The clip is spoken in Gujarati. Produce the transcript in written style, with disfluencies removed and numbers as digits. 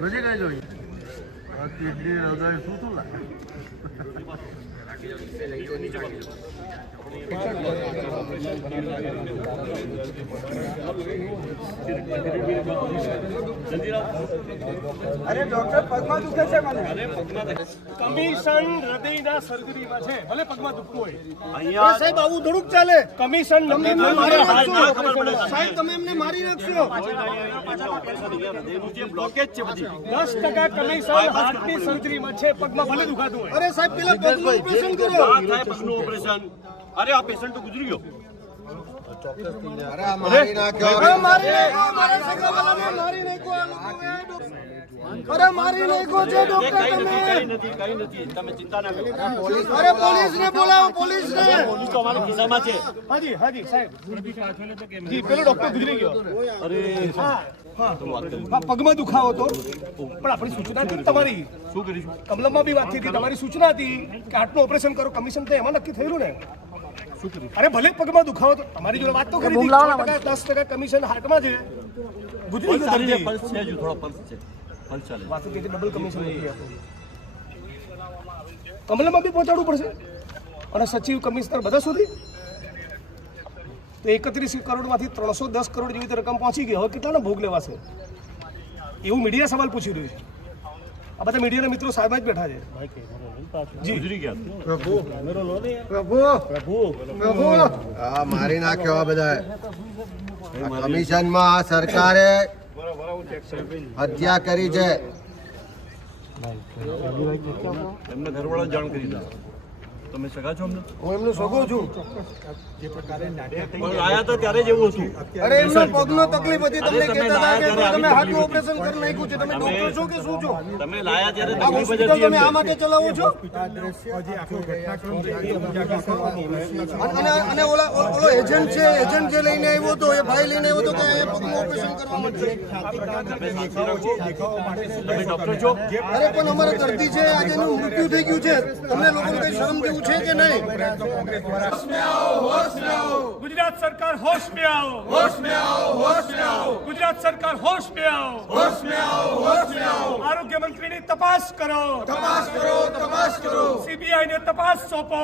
નજીક આવી જોઈએ કિડની હૃદય શું શું લાગે અરે ડોક્ટર પગમાં દુખે છે મને કમિશન હૃદયના સર્જરીમાં છે ભલે પગમાં દુખતું હોય અહીંયા સાહેબ આવું થોડુંક ચાલે કમિશન તમે એમને મારી નાખશો સાહેબ તમે એમને મારી નાખશો બ્લોકેજ છે બધી 10% કમિશન હાર્ટની સર્જરીમાં છે પગમાં ભલે દુખાતું હોય અરે સાહેબ પેલા પગનું ઓપરેશન કરો પગનું ઓપરેશન અરે આ પેશન્ટ તો ગુજરી ગયો અરે મારી નાખ્યો મારા સગાવાલાને મારી નાખ્યો અરે મારી નાખ્યો છે ડોક્ટર તમે કઈ નથી તમે ચિંતા ના કરો અરે પોલીસને બોલાવો પોલીસને પોલીસ તો અમારા ખિસ્સામાં છે હાજી સાહેબ જી પેલો ડોક્ટર ગુજરી ગયો અરે હા પગમાં દુખાવો તો પણ આપણી સૂચના હતી તમારી શું કરીશું કમલમમાં બી વાત થઈ હતી તમારી સૂચના હતી કે હાર્ટનું ઓપરેશન કરો કમિશન તો એમાં નક્કી થયેલું ને અરે ભલે પગમાં દુખાવો તો તમારી જોડે વાત તો કરી 10% કમિશન હાર્ટમાં છે ગુજરી ગયો પલ્સ છે હજુ થોડો પલ્સ છે પલ્સ ચાલે વાત કે ડબલ કમિશન નથી આપો કમલમાં બી પહોંચાડવું પડશે અને સચિવ કમિશનર બધા સુધી તો 31 કરોડમાંથી 310 કરોડ જેવી રકમ પહોંચી ગઈ હવે કેટલાનો ભોગ લેવાશે એવું મીડિયા સવાલ પૂછી રહ્યું છે આ બધા મીડિયાના મિત્રો સાહેબ જ બેઠા છે જી ગુજરી ગયા પ્રભુ આ મારી નાખ્યો આ બધા કમિશનમાં આ સરકારે હત્યા કરી છે એમને ઘરવાળા જાણ કરી દો તમે સગા છો અમને હું એમનો સગો છું પણ આયા તો ત્યારે જ એવું હતું અરે એમનો પગનો તકલીફ હતી તમને કહેતા હતા કે તમે હાર્ટનું ઓપરેશન કરી નાખ્યું છે તમે ડોક્ટર છો કે શું છો તમે લાયા ત્યારે આ હોસ્પિટલ તમે આ માટે ચલાવો છો અને ઓલો એજન્ટ છે એજન્ટ જે લઈને આવ્યો હતો એ ભાઈ લઈને આવ્યો હતો કે પગનું ઓપરેશન કરવા માટે તમે ડોક્ટર છો અરે પણ અમારા દર્દી છે આજે એનું મૃત્યુ થઈ ગયું છે તમને લોકોને કઈ શરમ જેવું છે કે નહીં ગુજરાત સરકાર હોશ में आओ ગુજરાત સરકાર હોશ में आओ આરોગ્ય મંત્રીની તપાસ કરો સીબીઆઈ ને તપાસ સોંપો